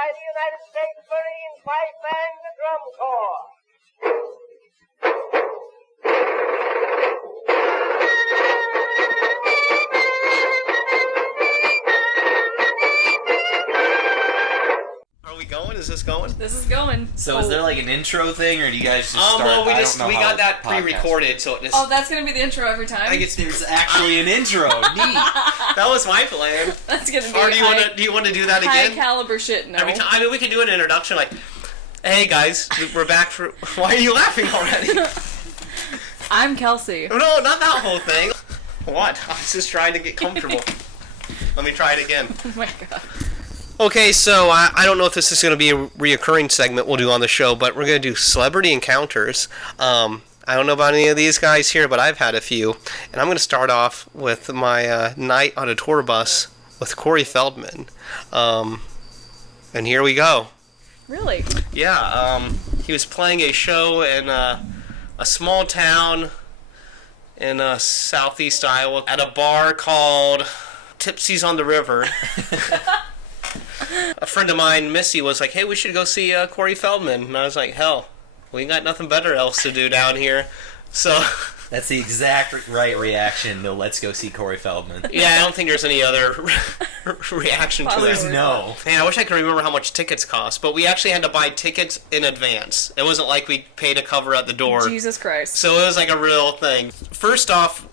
by the United States Marine Pipe Band Drum Corps. Are we going? Is this going? This is going. So is there like an intro thing, or do you guys just start? Well, we got that pre-recorded, so it just... Oh, that's gonna be the intro every time. I guess there's actually an intro. Neat. That was my plan. That's gonna be. Or do you want to do that high again? Caliber shit. No. Every time. I mean, we could do an introduction like, "Hey guys, we're back for." Why are you laughing already? I'm Kelsey. No, not that whole thing. What? I was just trying to get comfortable. Let me try it again. Oh my god. Okay, so I don't know if this is going to be a reoccurring segment we'll do on the show, but we're going to do celebrity encounters. I don't know about any of these guys here, but I've had a few. And I'm going to start off with my night on a tour bus with Corey Feldman. And here we go. Really? Yeah, he was playing a show in a small town in southeast Iowa at a bar called Tipsy's on the River. A friend of mine, Missy, was like, "Hey, we should go see Corey Feldman." And I was like, "Hell, we got nothing better else to do down here." So That's the exact right reaction to "Let's go see Corey Feldman." yeah, I don't think there's any other reaction to There's that. no. Man, I wish I could remember how much tickets cost, but we actually had to buy tickets in advance. It wasn't like we paid a cover at the door. Jesus Christ. So it was like a real thing. First off,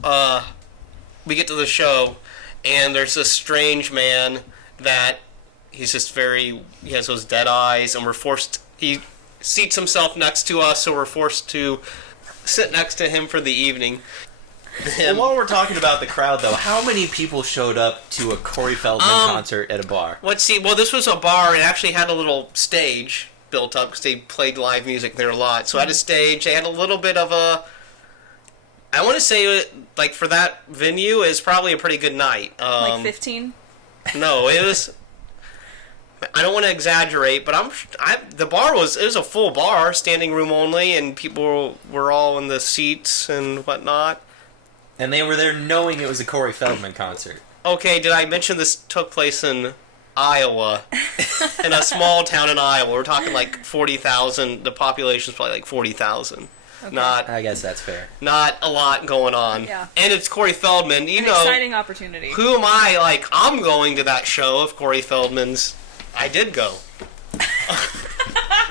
we get to the show, and there's this strange man that he's just he has those dead eyes, and he seats himself next to us, so we're forced to sit next to him for the evening. And while we're talking about the crowd, though, how many people showed up to a Corey Feldman concert at a bar? Well, this was a bar. It actually had a little stage built up because they played live music there a lot. So I had a stage. They had a little bit of I want to say, like, for that venue, is probably a pretty good night. Like 15? No, it was... I don't want to exaggerate, but it was a full bar, standing room only, and people were all in the seats and whatnot. And they were there knowing it was a Corey Feldman concert. Okay, did I mention this took place in Iowa? In a small town in Iowa. We're talking like 40,000. The population's probably like 40,000. Okay. I guess that's fair. Not a lot going on. Yeah. And it's Corey Feldman. You An know, exciting opportunity. who am I? Like, I'm going to that show of Corey Feldman's. I did go.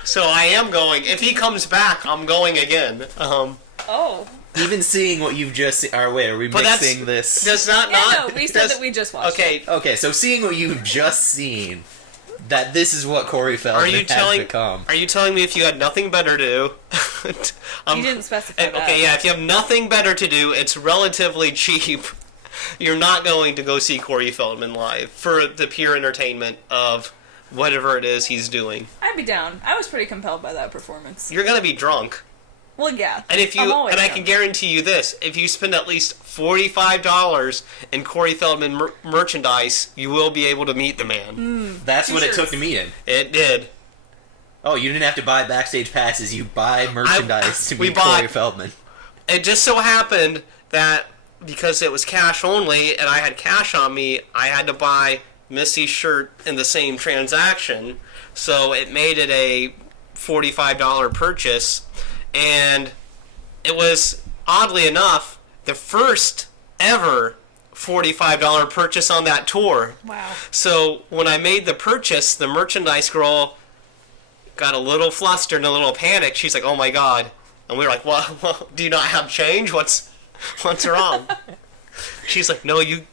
So I am going. If he comes back, I'm going again. Oh. Even seeing what you've just seen... Wait, are we mixing this? Does not... No, we said that we just watched it. Okay, so seeing what you've just seen, that this is what Corey Feldman has become. Are you telling me if you had nothing better to do... You didn't specify that. Okay, yeah, if you have nothing better to do, it's relatively cheap. You're not going to go see Corey Feldman live for the pure entertainment of whatever it is he's doing. I'd be down. I was pretty compelled by that performance. You're going to be drunk. Well, yeah. And I can guarantee you this, if you spend at least $45 in Corey Feldman merchandise, you will be able to meet the man. That's what it took to meet him. It did. Oh, you didn't have to buy backstage passes, you buy merchandise to meet Corey Feldman. It just so happened that because it was cash only and I had cash on me, I had to buy Missy's shirt in the same transaction, so it made it a $45 purchase. And it was, oddly enough, the first ever $45 purchase on that tour. Wow. So when I made the purchase, the merchandise girl got a little flustered and a little panicked. She's like, "Oh my God." And we were like, well, do you not have change? What's wrong? She's like, "No, you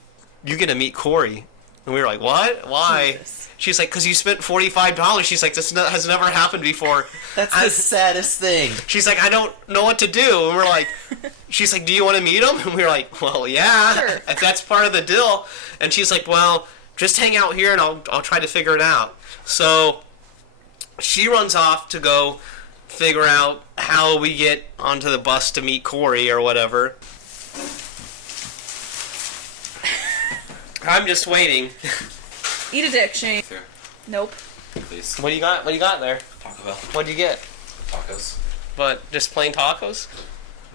get to meet Corey." And we were like, "What? Why?" Jesus. She's like, "Because you spent $45. She's like, "This has never happened before." That's the saddest thing. She's like, "I don't know what to do." And we're like, she's like, "Do you want to meet him?" And we were like, "Well, yeah, sure. If that's part of the deal." And she's like, "Well, just hang out here and I'll try to figure it out." So she runs off to go figure out how we get onto the bus to meet Corey or whatever. I'm just waiting. Eat a dick, Shane. Sure. Nope. Please. What do you got? What do you got there? Taco Bell. What'd you get? Tacos. But just plain tacos?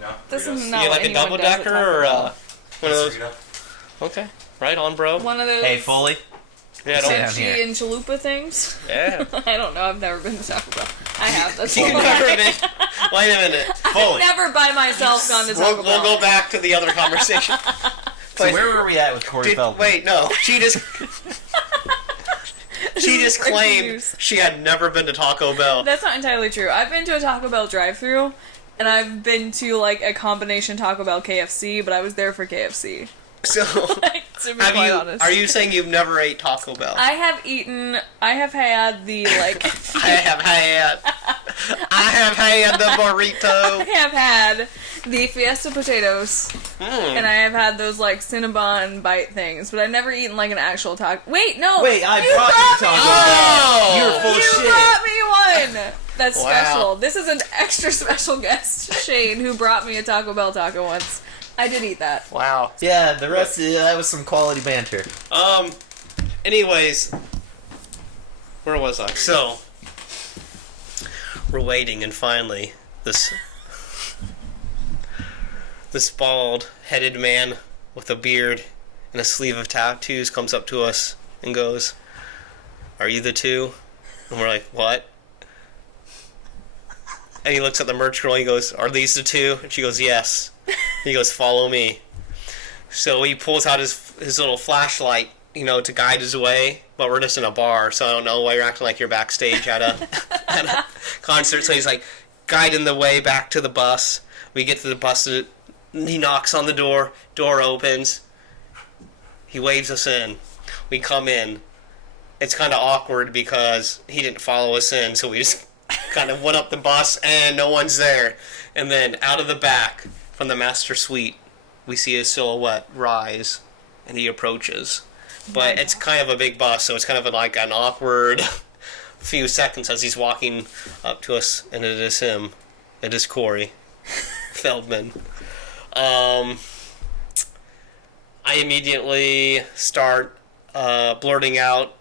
No. This Doritos. is not You what like a anyone double does with decker Taco or Bell. one of those? Dorito. Okay, right on, bro. One of those. Hey, Foley, Yeah, Sit don't. down here. and chalupa things. Yeah. I don't know. I've never been to Taco Bell. I have. That's You've all. never been. Wait a minute. Fully. Never by myself gone to Taco We'll Bell. go back to the other conversation. So where were we at with Corey Feldman? Wait, no. She just claimed news. she had never been to Taco Bell. That's not entirely true. I've been to a Taco Bell drive-thru, and I've been to like a combination Taco Bell KFC, but I was there for KFC. So, To be quite honest. are you saying you've never ate Taco Bell? I have had the like. I have had the burrito. I have had the Fiesta potatoes, and I have had those like Cinnabon bite things, but I've never eaten like an actual taco. Wait, no. Wait, I you brought you Taco Oh! Bell. You're full of You shit. brought me one. That's Wow. special. This is an extra special guest, Shane, who brought me a Taco Bell taco once. I did eat that. Wow. Yeah, the rest of that was some quality banter. Anyways, where was I? So, we're waiting, and finally, this bald-headed man with a beard and a sleeve of tattoos comes up to us and goes, "Are you the two?" And we're like, "What?" And he looks at the merch girl and he goes, "Are these the two?" And she goes, "Yes." He goes, "Follow me." So he pulls out his little flashlight, to guide his way. But we're just in a bar, so I don't know why you're acting like you're backstage at a concert. So he's like guiding the way back to the bus. We get to the bus. He knocks on the door. Door opens. He waves us in. We come in. It's kind of awkward because he didn't follow us in, so we just kind of went up the bus and no one's there. And then out of the back, from the master suite, we see his silhouette rise, and he approaches. But it's kind of a big bus, so it's kind of like an awkward few seconds as he's walking up to us, and it is him. It is Corey Feldman. I immediately start blurting out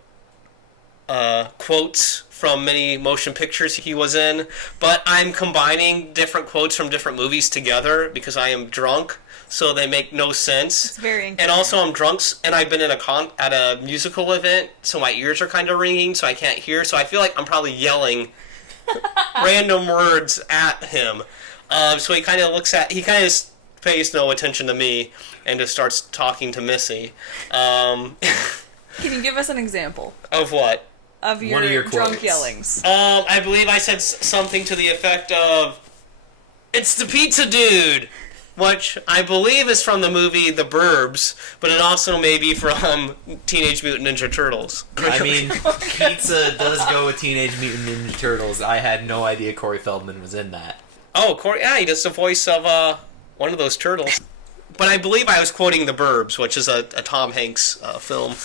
quotes from many motion pictures he was in, but I'm combining different quotes from different movies together because I am drunk, so they make no sense. It's very And also I'm drunk, and I've been in at a musical event, so my ears are kind of ringing, so I can't hear, so I feel like I'm probably yelling random words at him. So he kind of pays no attention to me and just starts talking to Missy. Can you give us an example Of what? of One of your drunk quotes. yellings? I believe I said something to the effect of, "It's the pizza dude," which I believe is from the movie The Burbs, but it also may be from Teenage Mutant Ninja Turtles. I mean, pizza does go with Teenage Mutant Ninja Turtles. I had no idea Corey Feldman was in that. Oh, Corey, yeah, he does the voice of one of those turtles. But I believe I was quoting The Burbs, which is a Tom Hanks film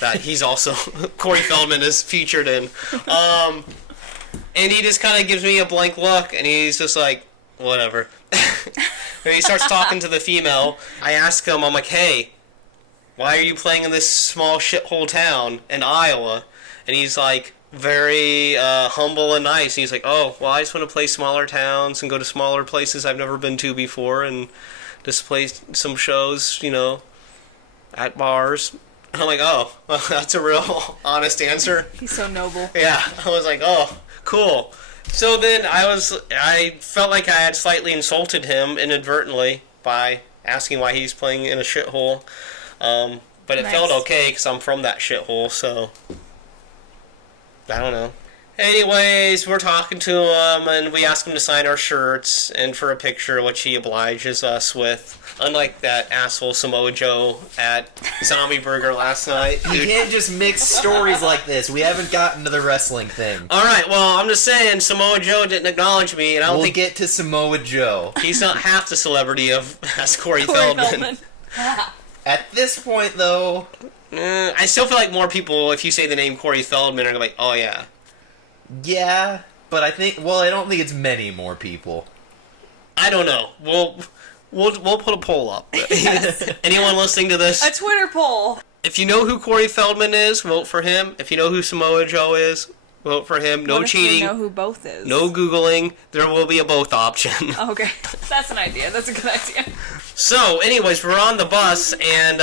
that he's also, Corey Feldman is featured in. And he just kind of gives me a blank look, and he's just like, whatever. And he starts talking to the female. I ask him, I'm like, "Hey, why are you playing in this small shithole town in Iowa?" And he's like, very humble and nice. And he's like, "Oh, well, I just want to play smaller towns and go to smaller places I've never been to before and just play some shows, at bars." And I'm like, "Oh, well, that's a real honest answer." He's so noble. Yeah, I was like, "Oh, cool." So then I felt like I had slightly insulted him inadvertently by asking why he's playing in a shithole. But it Nice. felt okay because I'm from that shithole, so I don't know. Anyways, we're talking to him, and we ask him to sign our shirts and for a picture, which he obliges us with. Unlike that asshole Samoa Joe at Zombie Burger last night. You can't just mix stories like this. We haven't gotten to the wrestling thing. Alright, well, I'm just saying, Samoa Joe didn't acknowledge me, and I don't We'll think get to Samoa Joe. he's not half the celebrity as Corey Corey Feldman. Feldman. At this point, though, I still feel like more people, if you say the name Corey Feldman, are like, "Oh yeah." yeah, but I don't think it's many more people. I don't know. We'll put a poll up. Anyone listening to this, A Twitter poll. if you know who Corey Feldman is, vote for him. If you know who Samoa Joe is, vote for him. No What if cheating. you know who both is? No Googling. There will be a both option. Okay, that's an idea. That's a good idea. So, anyways, we're on the bus, and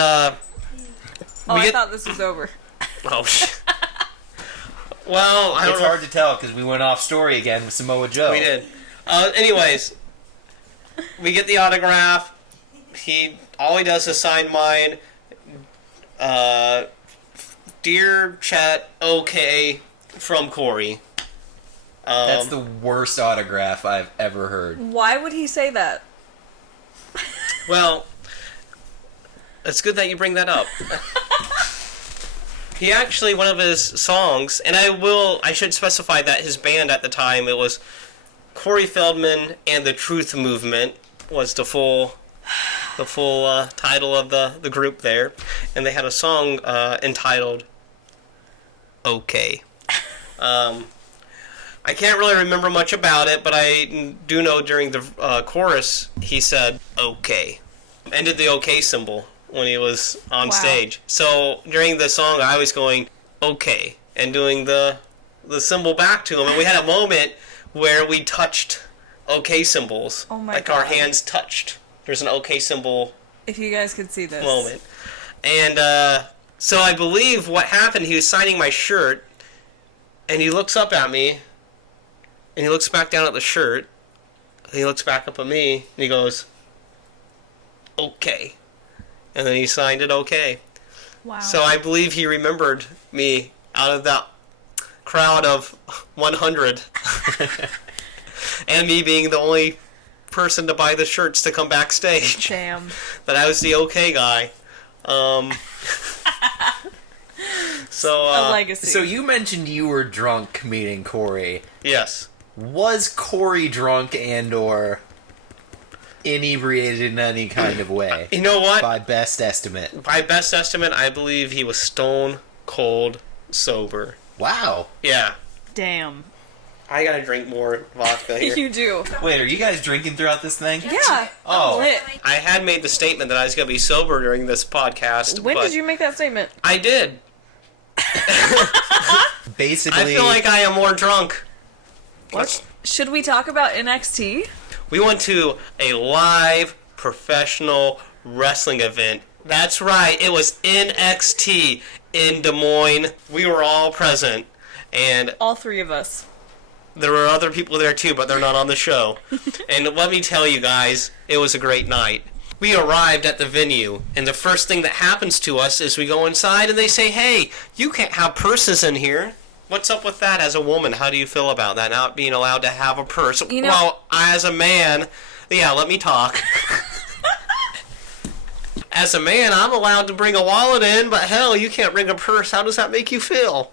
Oh, we I get... thought this was over. Oh, well, I don't It's know. hard to tell because we went off story again with Samoa Joe. We did. Anyways, we get the autograph. All he does is sign mine. Dear Chet, okay, from Corey. That's the worst autograph I've ever heard. Why would he say that? Well, it's good that you bring that up. He actually, one of his songs, and I should specify that his band at the time, it was Corey Feldman and the Truth Movement was the full title of the group there, and they had a song entitled "Okay." I can't really remember much about it, but I do know during the chorus he said "Okay," and did the "Okay" symbol when he was on stage. So during the song, I was going "Okay" and doing the symbol back to him, and we had a moment where we touched "Okay" symbols, Oh my like God. our hands touched. There's an "Okay" symbol If you guys could see this. moment, and so I believe what happened. He was signing my shirt, and he looks up at me, and he looks back down at the shirt, and he looks back up at me, and he goes, "Okay." And then he signed it "Okay." Wow. So I believe he remembered me out of that crowd of 100. And me being the only person to buy the shirts to come backstage. Damn. That I was the "Okay" guy. So, A legacy. So you mentioned you were drunk meeting Corey. yes. Was Corey drunk and/or inebriated in any kind of way? You know what? By best estimate. By best estimate, I believe he was stone cold sober. Wow. Yeah. Damn. I gotta drink more vodka here. You do. Wait, are you guys drinking throughout this thing? Yeah. Oh. Lit. I had made the statement that I was gonna be sober during this podcast. When but did you make that statement? I did. Basically, I feel like I am more drunk. What? Should we talk about NXT? We went to a live professional wrestling event. That's right, it was NXT in Des Moines. We were all present, and All three of us. there were other people there too, but they're not on the show. And let me tell you guys, it was a great night. We arrived at the venue, and the first thing that happens to us is we go inside and they say, "Hey, you can't have purses in here." What's up with that as a woman? How do you feel about that, not being allowed to have a purse? You know- Well, as a man, yeah, let me talk. As a man, I'm allowed to bring a wallet in, but hell, you can't bring a purse. How does that make you feel?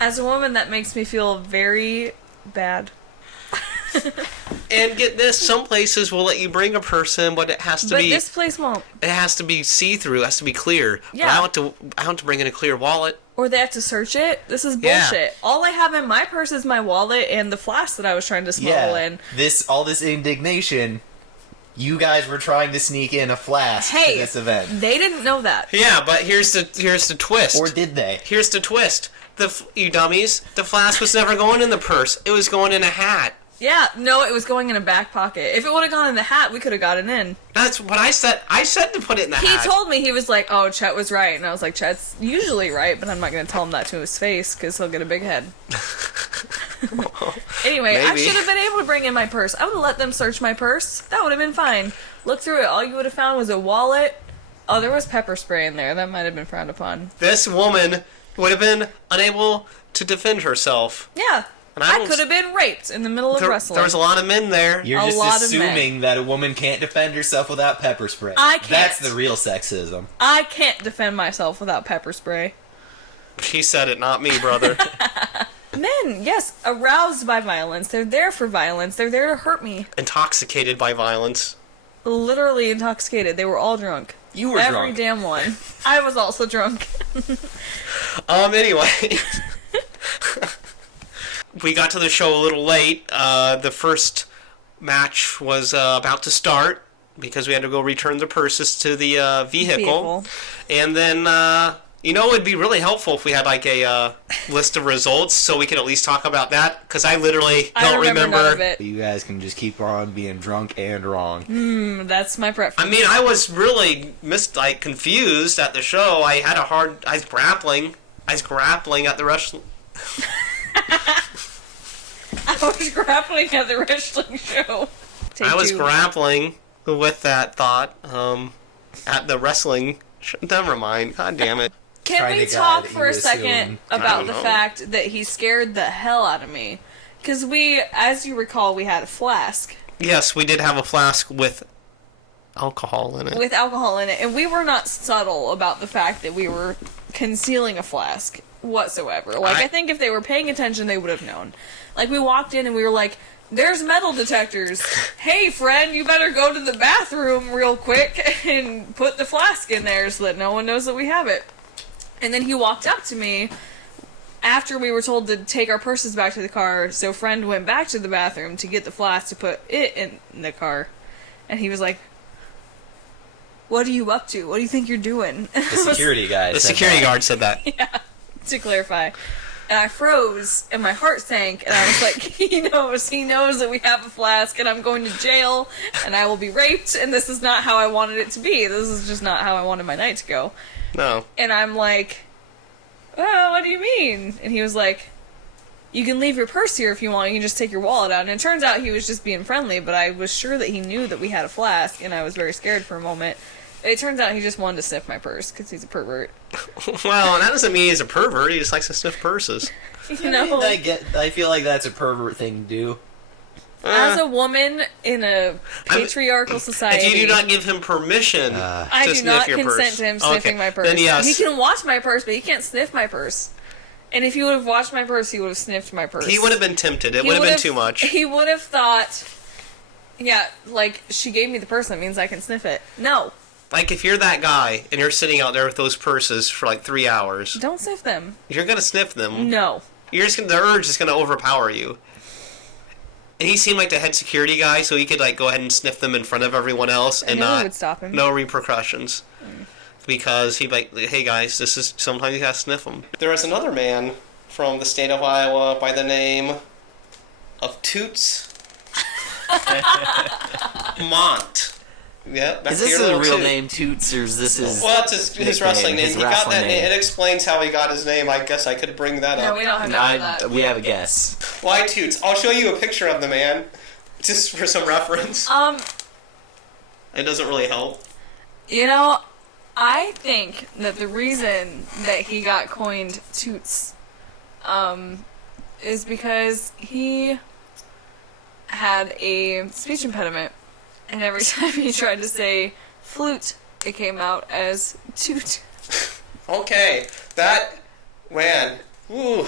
As a woman, that makes me feel very bad. And get this, some places will let you bring a purse in, but it has to But be this place won't. it has to be see-through. It has to be clear. Yeah. But I want to bring in a clear wallet. Or they have to search it. This is Yeah. bullshit. All I have in my purse is my wallet and the flask that I was trying to smuggle in. all this indignation. You guys were trying to sneak in a flask Hey, to this event, they didn't know that. Yeah, but here's the twist. or did they? Here's the twist. You dummies. The flask was never going in the purse. It was going in a hat. Yeah, no, it was going in a back pocket. If it would have gone in the hat, we could have got it in. That's what I said. I said to put it in the He hat. told me, he was like, "Oh, Chet was right," and I was like, "Chet's usually right, but I'm not going to tell him that to his face because he'll get a big head." Anyway, I Maybe. should have been able to bring in my purse. I would have let them search my purse. That would have been fine. Look through it. All you would have found was a wallet. Oh, there was pepper spray in there. That might have been frowned upon. This woman would have been unable to defend herself. Yeah. And I I don't- could have been raped in the middle of wrestling. There was a lot of men there. You're A just lot of men. assuming that a woman can't defend herself without pepper spray. I can't. That's the real sexism. I can't defend myself without pepper spray. She said it, not me, brother. Men, yes, aroused by violence. They're there for violence. They're there to hurt me. Intoxicated by violence. Literally intoxicated. They were all drunk. You were Every drunk. damn one. I was also drunk. Anyway. We got to the show a little late. The first match was about to start because we had to go return the purses to the vehicle. And then, it'd be really helpful if we had like a list of results so we could at least talk about that because I literally I don't remember none of it. You guys can just keep on being drunk and wrong. That's my preference. I mean, I was really confused at the show. I was grappling I was grappling at the wrestling. I was grappling at the wrestling show. Take I was two. grappling with that thought at the wrestling. Never mind. God damn it. Can Trying we to guide talk that for you a second assume. I about don't the know. fact that he scared the hell out of me? Because we, as you recall, we had a flask Yes, we did have a flask with alcohol in it. with alcohol in it, and we were not subtle about the fact that we were concealing a flask whatsoever. Like, I think if they were paying attention, they would have known. Like, we walked in and we were like, there's metal detectors. Hey, friend, you better go to the bathroom real quick and put the flask in there so that no one knows that we have it. And then he walked up to me after we were told to take our purses back to the car, so friend went back to the bathroom to get the flask to put it in the car. And he was like, what are you up to? What do you think you're doing? The security guy. The said security that. guard said that. Yeah, to clarify. And I froze, and my heart sank, and I was like, he knows that we have a flask, and I'm going to jail, and I will be raped, and this is not how I wanted it to be. This is just not how I wanted my night to go. No. And I'm like, oh, what do you mean? And he was like, you can leave your purse here if you want, you can just take your wallet out. And it turns out he was just being friendly, but I was sure that he knew that we had a flask, and I was very scared for a moment. It turns out he just wanted to sniff my purse, because he's a pervert. Well, that doesn't mean he's a pervert. He just likes to sniff purses. You know? I feel like that's a pervert thing to do. As a woman in a patriarchal society, If you do not give him permission I to do sniff not your consent purse. to him sniffing Okay, my purse. Then yes. He can watch my purse, but he can't sniff my purse. And if he would have watched my purse, he would have sniffed my purse. He would have been tempted. It He would have been would've- too much. He would have thought, yeah, like, she gave me the purse, that means I can sniff it. No, Like, if you're that guy and you're sitting out there with those purses for like 3 hours, don't sniff them. you're gonna sniff them. No. You're just gonna, the urge is gonna overpower you. And he seemed like the head security guy, so he could like go ahead and sniff them in front of everyone else and no one not would stop him. no repercussions. Because he'd be like, hey guys, this is sometimes you gotta sniff them. There was another man from the state of Iowa by the name of Toots Mont. Yeah, back Is to this your his little real toot. name, Toots, or is this his? Well, that's his wrestling name. his He got wrestling that name. name. It explains how he got his name. I guess I could bring that No, up. we don't have time for that. We have a guess. Why Toots? I'll show you a picture of the man, just for some reference. It doesn't really help. You know, I think that the reason that he got coined Toots, is because he had a speech impediment, and every time he tried to say flute, it came out as toot. Okay, that man. Ooh.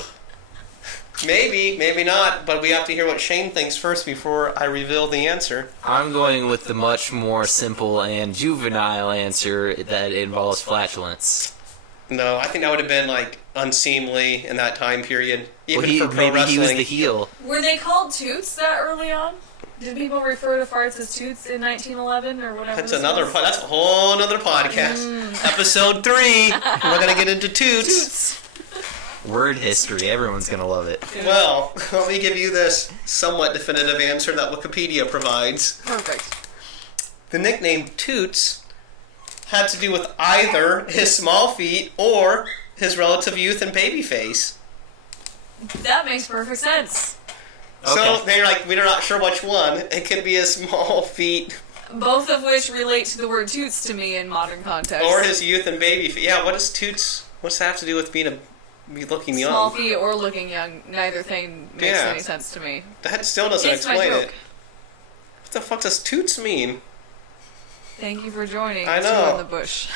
Maybe, maybe not, but we have to hear what Shane thinks first before I reveal the answer. I'm going with the much more simple and juvenile answer that involves flatulence. No, I think that would have been like unseemly in that time period, even for pro maybe wrestling. he was the heel. Were they called Toots that early on? Did people refer to farts as Toots in 1911 or whatever? That's this another. was? That's a whole another podcast. Episode 3. We're gonna get into toots. Toots. Word history. Everyone's gonna love it. Well, let me give you this somewhat definitive answer that Wikipedia provides. Perfect. The nickname Toots had to do with either his small feet or his relative youth and baby face. That makes perfect sense. So Okay. they're like, we're not sure which one. It could be his small feet Both of which relate to the word Toots to me in modern context. or his youth and baby feet. Yeah, what is Toots? What's that have to do with be looking young? Small feet or looking young. Neither thing makes Yeah. any sense to me. That still doesn't It's my explain joke. it. What the fuck does Toots mean? Thank you for joining I Two know. in the Bush.